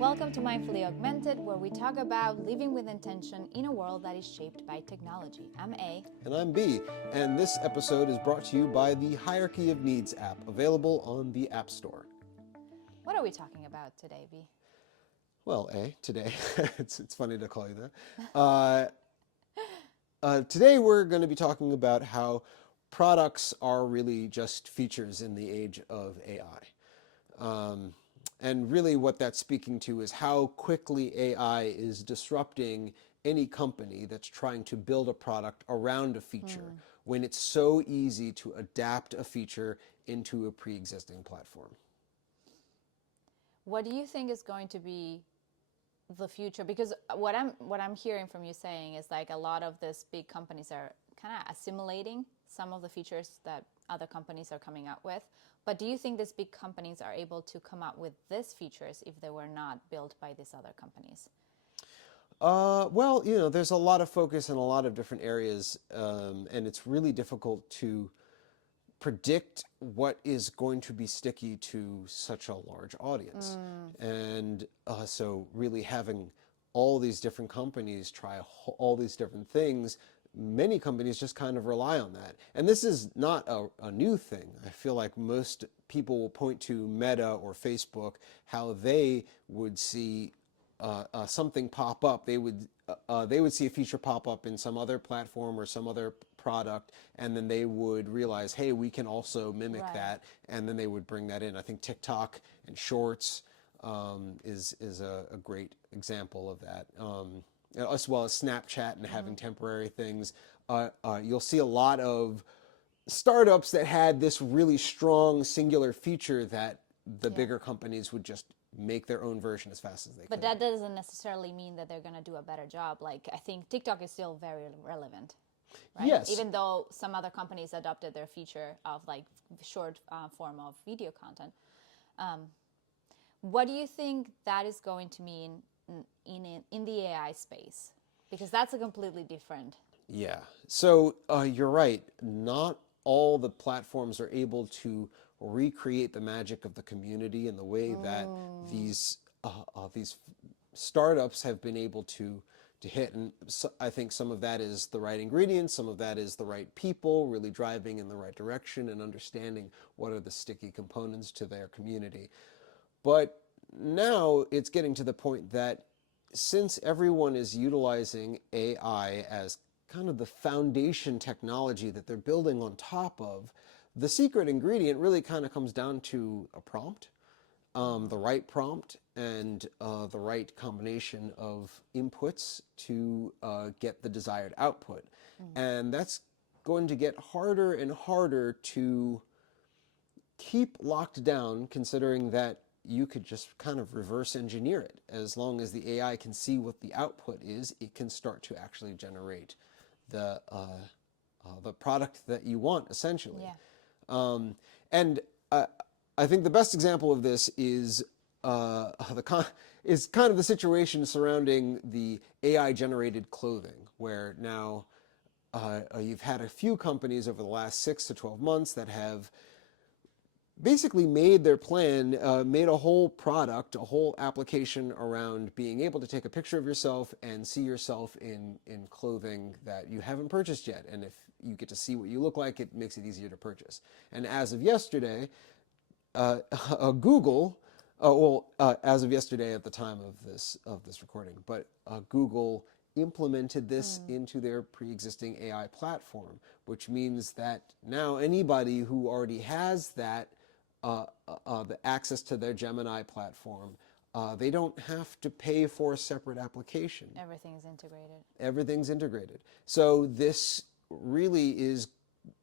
Welcome to Mindfully Augmented, where we talk about living with intention in a world that is shaped by technology. I'm A. And I'm B, and this episode is brought to you by the Hierarchy of Needs app, available on the App Store. What are we talking about today, B? Well, A, today, it's funny to call you that. Today we're going to be talking about how products are really just features in the age of AI. And really what that's speaking to is how quickly AI is disrupting any company that's trying to build a product around a feature when it's so easy to adapt a feature into a pre-existing platform. What do you think is going to be the future? Because what I'm hearing from you saying is like a lot of these big companies are kind of assimilating some of the features that other companies are coming out with. But do you think these big companies are able to come up with these features if they were not built by these other companies? Well, there's a lot of focus in a lot of different areas, and it's really difficult to predict what is going to be sticky to such a large audience. And so really having all these different companies try all these different things, many companies just kind of rely on that. And this is not a new thing. I feel like most people will point to Meta or Facebook, how they would see something pop up. They would see a feature pop up in some other platform or some other product, and then they would realize, hey, we can also mimic that, and then they would bring that in. I think TikTok and Shorts is a great example of that. As well as Snapchat and having temporary things. You'll see a lot of startups that had this really strong singular feature that the bigger companies would just make their own version as fast as they could. But that doesn't necessarily mean that they're going to do a better job. Like, I think TikTok is still very relevant, right? Yes. Even though some other companies adopted their feature of like short form of video content. What do you think that is going to mean in the AI space? Because that's a completely different. Yeah. So you're right. Not all the platforms are able to recreate the magic of the community in the way that these startups have been able to hit. And so I think some of that is the right ingredients, some of that is the right people really driving in the right direction and understanding what are the sticky components to their community. But now it's getting to the point that since everyone is utilizing AI as kind of the foundation technology that they're building on top of, the secret ingredient really kind of comes down to a prompt, the right prompt, and the right combination of inputs to get the desired output. And that's going to get harder and harder to keep locked down, considering that you could just kind of reverse engineer it. As long as the AI can see what the output is, it can start to actually generate the product that you want, essentially. And I think the best example of this is kind of the situation surrounding the AI-generated clothing, where now you've had a few companies over the last 6 to 12 months that have basically made their plan, made a whole product, a whole application around being able to take a picture of yourself and see yourself in clothing that you haven't purchased yet. And if you get to see what you look like, it makes it easier to purchase. And as of yesterday, Google, as of yesterday at the time of this recording, but Google implemented this into their pre-existing AI platform, which means that now anybody who already has that the access to their Gemini platform, they don't have to pay for a separate application. Everything's integrated. Everything's integrated. So this really is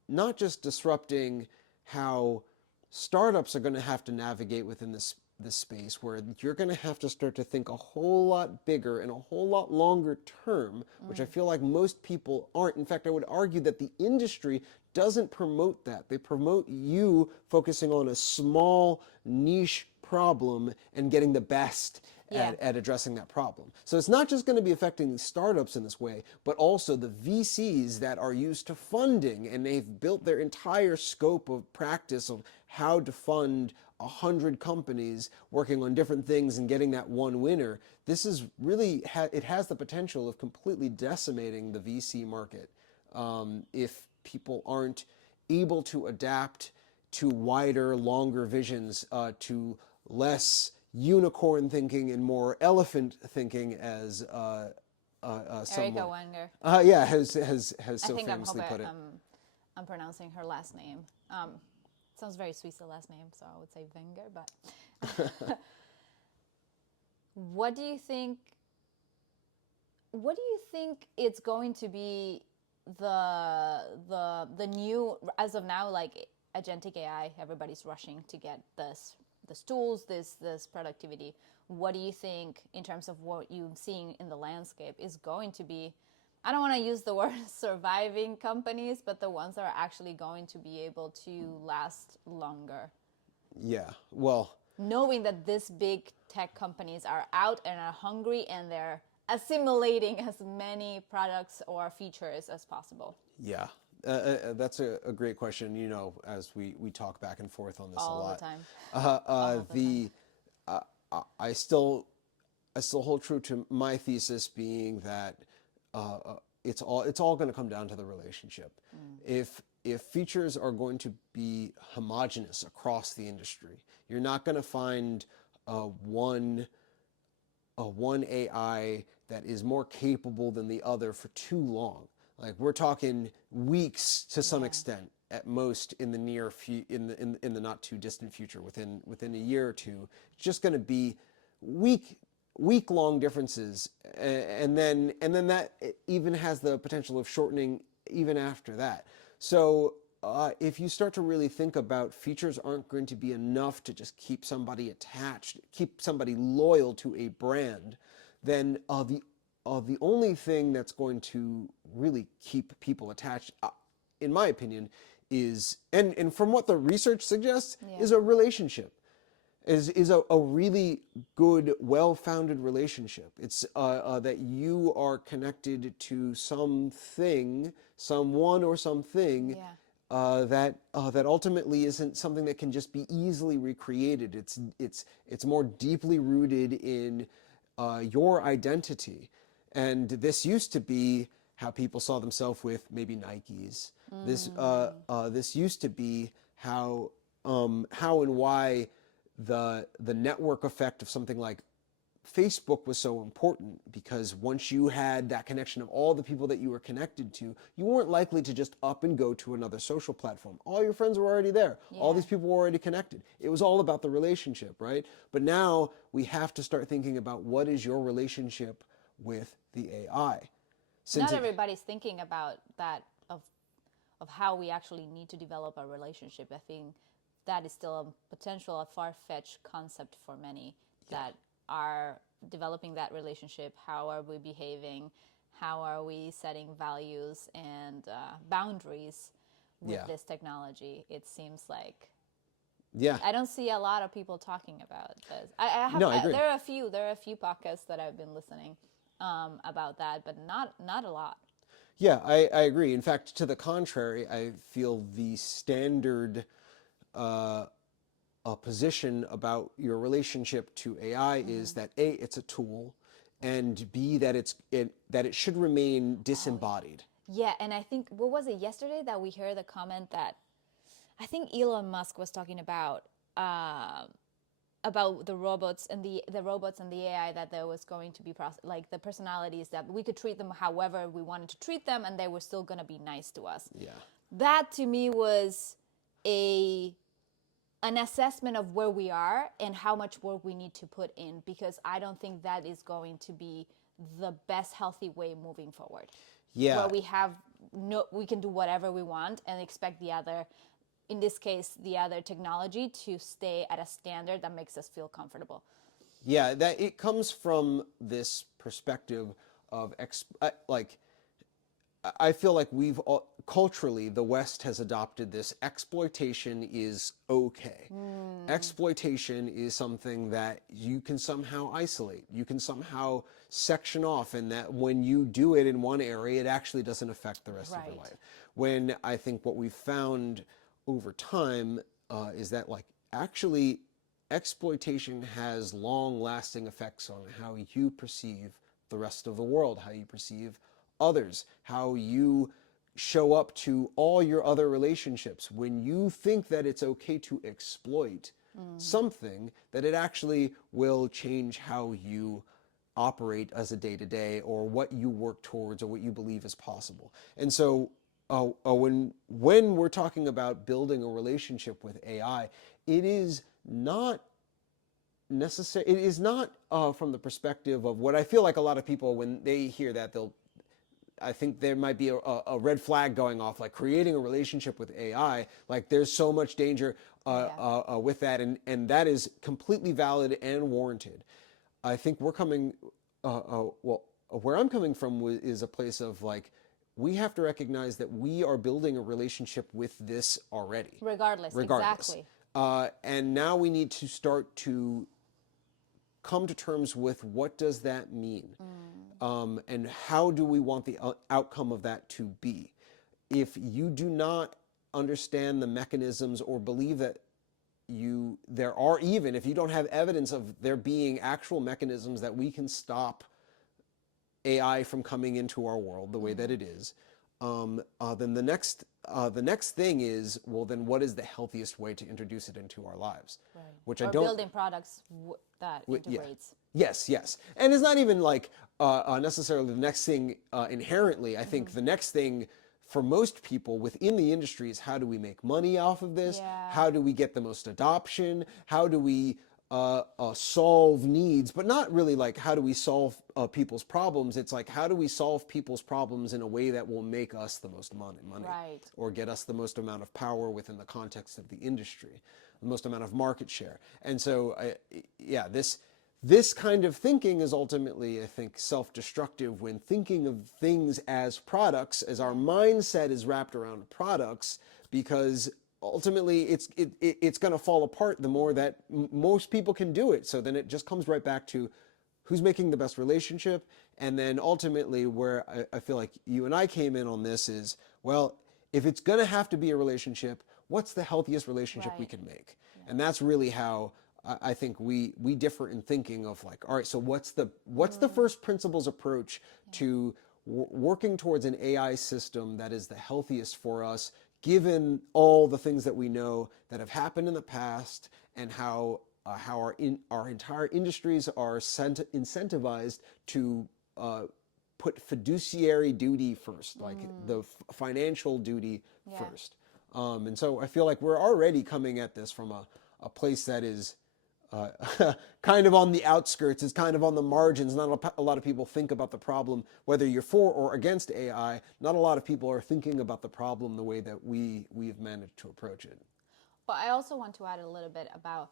not just disrupting how startups are going to have to navigate within this space, where you're going to have to start to think a whole lot bigger and a whole lot longer term, which I feel like most people aren't. In fact, I would argue that the industry doesn't promote that. They promote you focusing on a small niche problem and getting the best at addressing that problem. So it's not just going to be affecting the startups in this way, but also the VCs that are used to funding, and they've built their entire scope of practice of how to fund 100 companies working on different things and getting that one winner, this is really, it has the potential of completely decimating the VC market if people aren't able to adapt to wider, longer visions, to less unicorn thinking and more elephant thinking, as Erica someone, Wenger. yeah, has I so think famously put it. I'm pronouncing her last name. Sounds very Swiss, the last name, so I would say Wenger. But what do you think? What do you think it's going to be the new, as of now, like agentic AI? Everybody's rushing to get this tools, this productivity. What do you think in terms of what you're seeing in the landscape is going to be? I don't want to use the word surviving companies, but the ones that are actually going to be able to last longer. Yeah, well, Knowing that these big tech companies are out and are hungry and they're assimilating as many products or features as possible. yeah, that's a great question. You know, as we talk back and forth on this All a lot. the time. I still hold true to my thesis, being that it's all going to come down to the relationship. If features are going to be homogenous across the industry, you're not going to find one AI that is more capable than the other for too long. Like, we're talking weeks to some extent at most in the in the not too distant future, within a year or two. It's just going to be week long differences, and then that even has the potential of shortening even after that. So if you start to really think about, features aren't going to be enough to just keep somebody attached, keep somebody loyal to a brand, then the only thing that's going to really keep people attached, in my opinion, is, and from what the research suggests, is a relationship. Is a really good, well-founded relationship. It's that you are connected to something, someone or something, that ultimately isn't something that can just be easily recreated. It's more deeply rooted in your identity. And this used to be how people saw themselves with maybe Nikes. This used to be how and why the network effect of something like Facebook was so important, because once you had that connection of all the people that you were connected to, you weren't likely to just up and go to another social platform. All your friends were already there. All these people were already connected. It was all about the relationship, right? But now we have to start thinking about, what is your relationship with the AI? Not everybody's thinking about that, of how we actually need to develop a relationship. I think that is still a potential, a far-fetched concept for many that are developing that relationship. How are we behaving? How are we setting values and boundaries with this technology? It seems like I don't see a lot of people talking about this. I agree. There are a few podcasts that I've been listening about that, but not a lot. Yeah, I agree. In fact, to the contrary, I feel the standard position about your relationship to AI is that A, it's a tool, and B, that it should remain disembodied. Yeah, and I think, what was it yesterday that we heard the comment that I think Elon Musk was talking about the robots and the AI, that there was going to be like the personalities, that we could treat them however we wanted to treat them, and they were still going to be nice to us. Yeah. That to me was an assessment of where we are and how much work we need to put in, because I don't think that is going to be the best healthy way moving forward. Yeah. Where we can do whatever we want and expect the other, in this case, the other technology, to stay at a standard that makes us feel comfortable. Yeah, that it comes from this perspective of I feel like culturally, the West has adopted this: exploitation is okay. Exploitation is something that you can somehow isolate. You can somehow section off, and that when you do it in one area, it actually doesn't affect the rest of your life. When I think what we've found over time is that, like, actually exploitation has long-lasting effects on how you perceive the rest of the world, how you perceive others, how you show up to all your other relationships. When you think that it's okay to exploit something, that it actually will change how you operate as a day-to-day, or what you work towards, or what you believe is possible. And so when we're talking about building a relationship with AI, it is not necessary. It is not from the perspective of what I feel like a lot of people, when they hear that, I think there might be a red flag going off, like creating a relationship with AI. Like there's so much danger with that, and that is completely valid and warranted. I think we're coming, where I'm coming from is a place of like, we have to recognize that we are building a relationship with this already. Regardless. Exactly. And now we need to start to come to terms with, what does that mean? And how do we want the outcome of that to be? If you do not understand the mechanisms, or believe that there are, even if you don't have evidence of there being actual mechanisms that we can stop AI from coming into our world the way that it is, then the next thing is, well, then what is the healthiest way to introduce it into our lives? Right. Which or I don't. Building products that integrates. Yeah. Yes. And it's not even like necessarily the next thing inherently. I think the next thing for most people within the industry is, how do we make money off of this? Yeah. How do we get the most adoption? How do we solve needs? But not really like, how do we solve people's problems? It's like, how do we solve people's problems in a way that will make us the most money, Right. or get us the most amount of power within the context of the industry, the most amount of market share. And so, this kind of thinking is ultimately, I think, self-destructive when thinking of things as products, as our mindset is wrapped around products, because ultimately it's going to fall apart the more that most people can do it. So then it just comes right back to who's making the best relationship. And then ultimately where I feel like you and I came in on this is, well, if it's going to have to be a relationship, what's the healthiest relationship we can make? And that's really how I think we differ in thinking of, like, all right, so what's the first principles approach to working towards an AI system that is the healthiest for us, given all the things that we know that have happened in the past, and how our entire industries are incentivized to put fiduciary duty first, like the financial duty first. And so I feel like we're already coming at this from a place that is kind of on the outskirts, is kind of on the margins. Not a lot of people think about the problem, whether you're for or against AI. Not a lot of people are thinking about the problem the way that we've managed to approach it. But I also want to add a little bit about,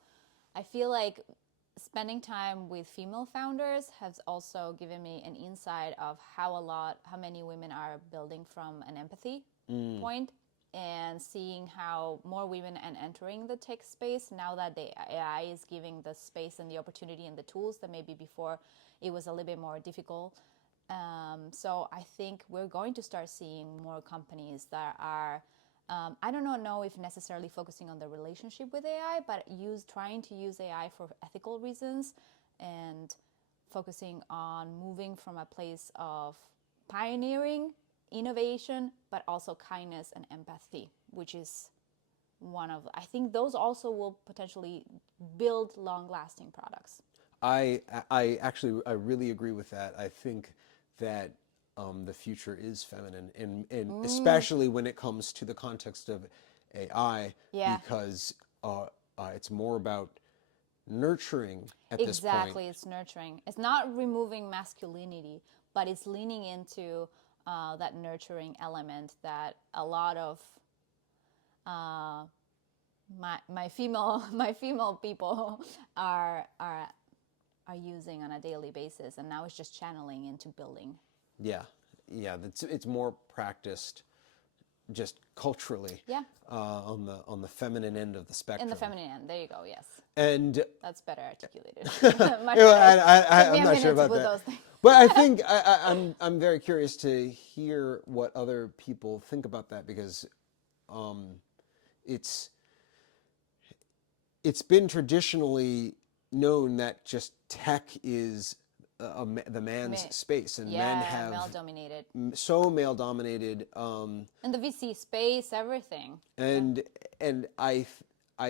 I feel like spending time with female founders has also given me an insight of how many women are building from an empathy point, and seeing how more women are entering the tech space now that the AI is giving the space and the opportunity and the tools that maybe before it was a little bit more difficult. So I think we're going to start seeing more companies that are, I don't know if necessarily focusing on the relationship with AI, but trying to use AI for ethical reasons, and focusing on moving from a place of pioneering innovation, but also kindness and empathy, which is I think those also will potentially build long-lasting products. I really agree with that. I think that the future is feminine, and especially when it comes to the context of AI, because it's more about nurturing at this point. Exactly, it's nurturing. It's not removing masculinity, but it's leaning into that nurturing element that a lot of my female people are using on a daily basis, and now it's just channeling into building. Yeah, it's more practiced just culturally. On the feminine end of the spectrum. In the feminine end, there you go. Yes. And that's better articulated. I'm not sure about that. But I think I'm very curious to hear what other people think about that, because it's been traditionally known that just tech is the man's space, and men have male dominated, so male dominated, and the VC space, everything. and I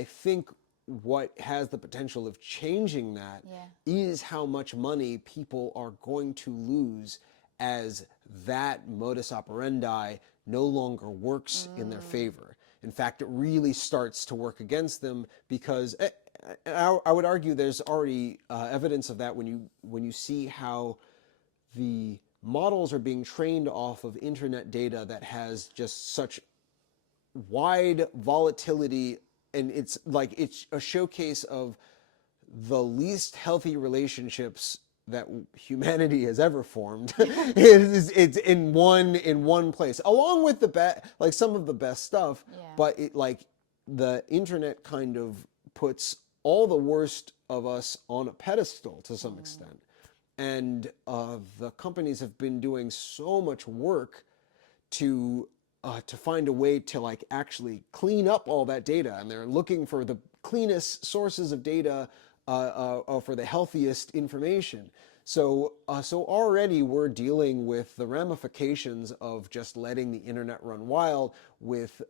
think what has the potential of changing that is how much money people are going to lose as that modus operandi no longer works in their favor. In fact, it really starts to work against them, because I would argue there's already evidence of that when you see how the models are being trained off of internet data that has just such wide volatility, and it's a showcase of the least healthy relationships that humanity has ever formed. It's in one place, along with some of the best stuff. But the internet kind of puts all the worst of us on a pedestal to some extent, and the companies have been doing so much work to find a way to actually clean up all that data, and they're looking for the cleanest sources of data for the healthiest information. So already we're dealing with the ramifications of just letting the internet run wild with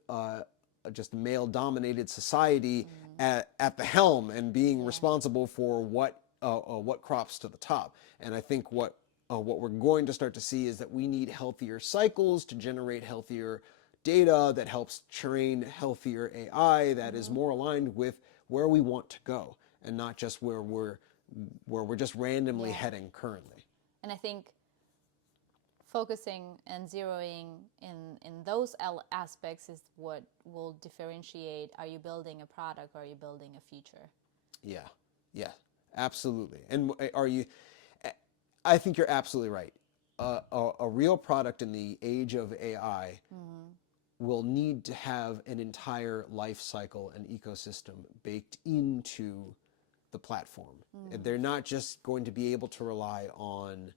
just a male-dominated society at the helm, and being responsible for what crops to the top. And I think what we're going to start to see is that we need healthier cycles to generate healthier data that helps train healthier AI that is more aligned with where we want to go, and not just where we're just randomly heading currently. And I think focusing and zeroing in those aspects is what will differentiate, are you building a product or are you building a future? Yeah, absolutely. And I think you're absolutely right. A real product in the age of AI will need to have an entire life cycle and ecosystem baked into the platform. They're not just going to be able to rely on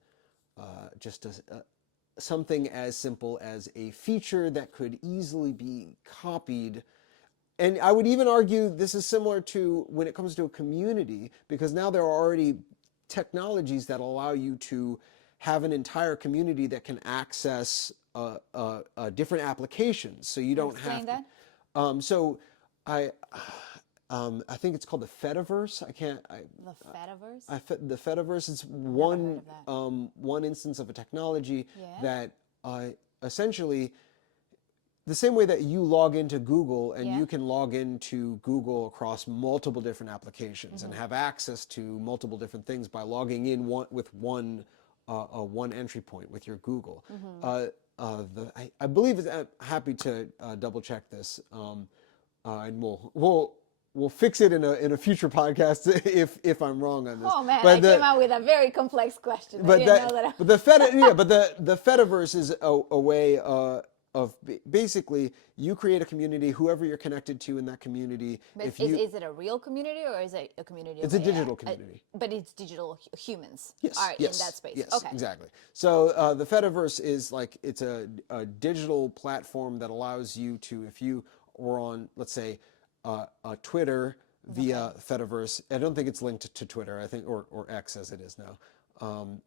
something as simple as a feature that could easily be copied. And I would even argue this is similar to when it comes to a community, because now there are already technologies that allow you to have an entire community that can access different applications. So you don't Explain have that. So I think it's called the Fediverse. The Fediverse? The Fediverse is one instance of a technology that essentially, the same way that you log into Google and you can log into Google across multiple different applications and have access to multiple different things by logging in with one entry point with your Google. I believe I'm happy to double check this, and we'll fix it in a future podcast if I'm wrong on this. Oh man, I came out with a very complex question. But the Fediverse is a way of basically you create a community, whoever you're connected to in that community. But is it a real community or is it a community? It's a digital community. But it's digital humans are in that space. Yes, okay. Exactly. So the Fediverse is it's a digital platform that allows you to, if you were on, let's say, Twitter via Fediverse. I don't think it's linked to Twitter, I think, or X as it is now.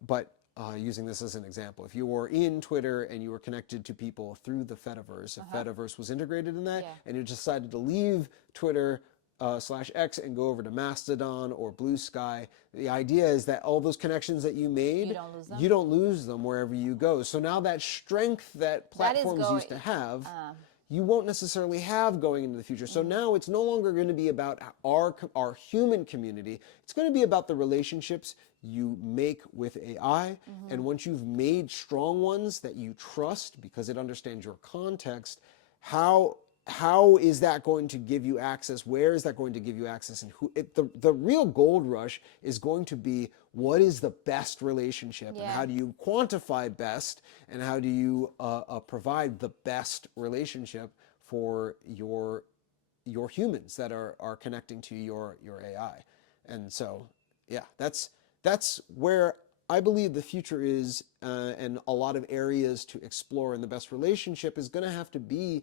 But using this as an example, if you were in Twitter and you were connected to people through the Fediverse, if Fediverse was integrated in that, and you decided to leave Twitter /X and go over to Mastodon or Blue Sky, the idea is that all those connections that you made, you don't lose them wherever you go. So now that strength that platforms used to have, you won't necessarily have going into the future. So now it's no longer going to be about our human community. It's going to be about the relationships you make with AI. And once you've made strong ones that you trust because it understands your context, how is that going to give you access? Where is that going to give you access? And the real gold rush is going to be, what is the best relationship? And how do you quantify best? And how do you provide the best relationship for your humans that are connecting to your AI? And so, that's where I believe the future is, and a lot of areas to explore. And the best relationship is going to have to be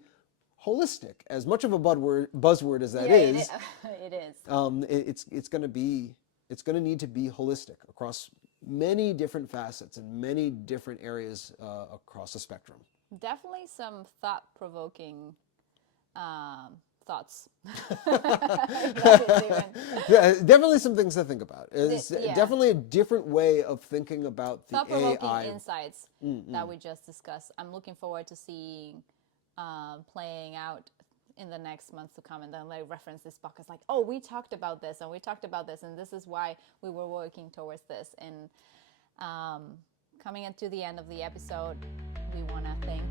holistic. As much of a buzzword as that Yeah, is, it is. it's going to need to be holistic across many different facets and many different areas across the spectrum. Definitely some thought-provoking thoughts. Yeah, definitely some things to think about. It's Yeah. definitely a different way of thinking about the Thought-provoking AI. insights that we just discussed. I'm looking forward to seeing playing out in the next months to come, and then like reference this podcast like, oh, we talked about this and we talked about this and this is why we were working towards this. And coming into the end of the episode, we want to thank